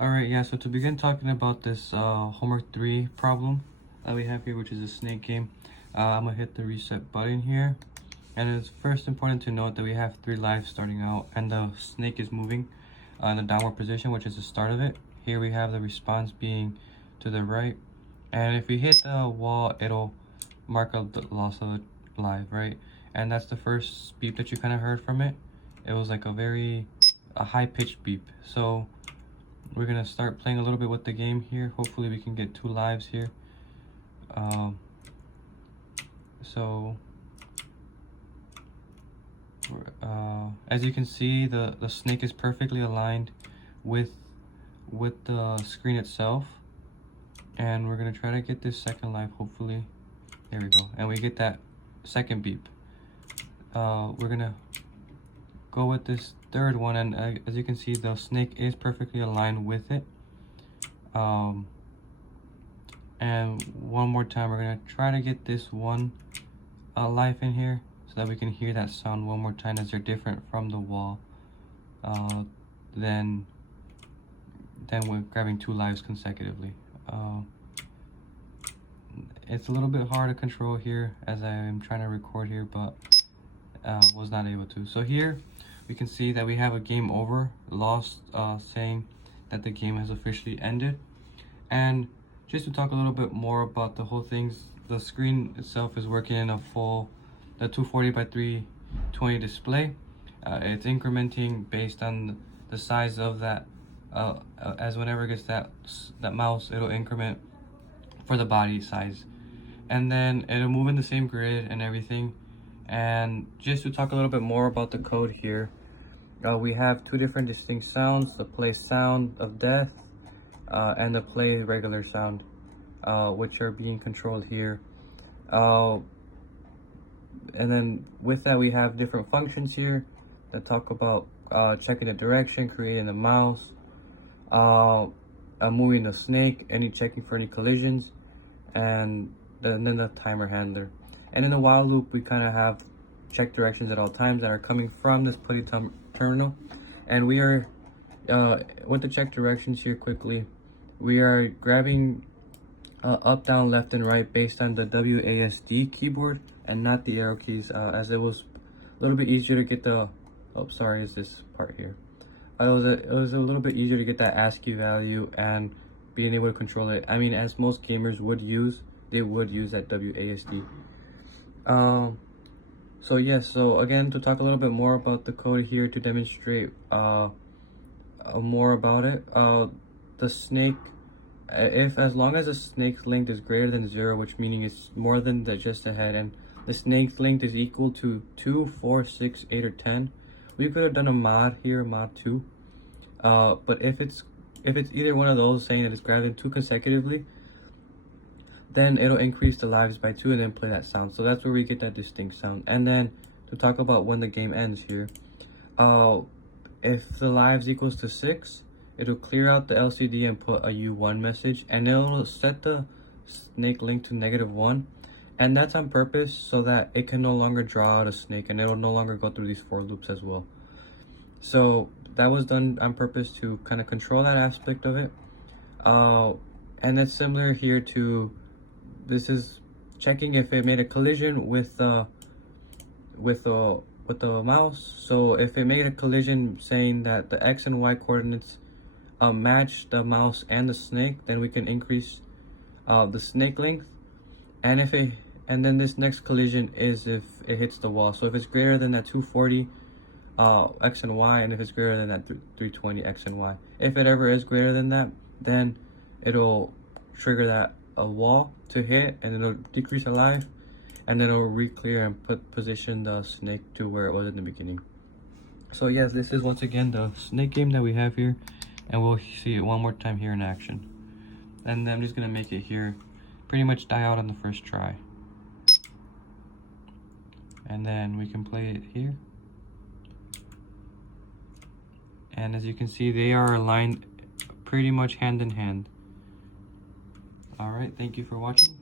Alright, yeah, so to begin talking about this homework 3 problem that we have here, which is a snake game, I'm gonna hit the reset button here. And it's first important to note that we have 3 lives starting out, and the snake is moving in the downward position, which is the start of it. Here we have the response being to the right, and if we hit the wall, it'll mark up the loss of a life, right? And that's the first beep that you kind of heard from it. It was like a high-pitched beep. So we're gonna start playing a little bit with the game here. Hopefully we can get 2 lives here. So as you can see, the snake is perfectly aligned with the screen itself, and we're gonna try to get this second live. Hopefully, there we go, and we get that second beep. We're gonna go with this third one, and as you can see, the snake is perfectly aligned with it. And one more time, we're gonna try to get this one live in here so that we can hear that sound one more time, as they're different from the wall. Then we're grabbing 2 lives consecutively. It's a little bit hard to control here as I am trying to record here, but was not able to. So here we can see that we have a game over, lost, saying that the game has officially ended. And just to talk a little bit more about the whole things, the screen itself is working in a full, the 240 by 320 display. It's incrementing based on the size of that, as whenever it gets that mouse, it'll increment for the body size. And then it'll move in the same grid and everything. And just to talk a little bit more about the code here, we have 2 different distinct sounds: the play sound of death and the play regular sound, which are being controlled here. And then with that, we have different functions here that talk about checking the direction, creating the mouse, moving the snake, checking for any collisions, and then the timer handler. And in the while loop, we kind of have check directions at all times that are coming from this putty terminal. And we are, with the check directions here quickly, we are grabbing up, down, left, and right based on the WASD keyboard and not the arrow keys, as it was a little bit easier to get the, oh sorry, is this part here. It was a little bit easier to get that ASCII value and being able to control it. I mean, as most gamers would use, they would use that WASD. So yes, so again, to talk a little bit more about the code here to demonstrate more about it, the snake, as long as the snake's length is greater than 0, which meaning it's more than just the head, and the snake's length is equal to 2, 4, 6, 8, or 10, we could have done a mod here, mod 2. But if it's either one of those, saying that it's grabbing 2 consecutively, then it'll increase the lives by 2 and then play that sound. So that's where we get that distinct sound. And then to talk about when the game ends here, if the lives equals to 6, it'll clear out the LCD and put a U1 message, and it'll set the snake length to -1. And that's on purpose so that it can no longer draw out a snake, and it'll no longer go through these 4 loops as well. So that was done on purpose to kind of control that aspect of it. And it's similar here to, this is checking if it made a collision with the mouse. So if it made a collision saying that the X and Y coordinates match the mouse and the snake, then we can increase the snake length. And then this next collision is if it hits the wall. So if it's greater than that 240 X and Y, and if it's greater than that 320 X and Y. If it ever is greater than that, then it'll trigger that a wall to hit, and it'll decrease a life, and then it'll re-clear and position the snake to where it was in the beginning. So yes, this is once again the snake game that we have here, and we'll see it one more time here in action. And I'm just gonna make it here pretty much die out on the first try, and then we can play it here. And as you can see, they are aligned pretty much hand in hand. Alright, thank you for watching.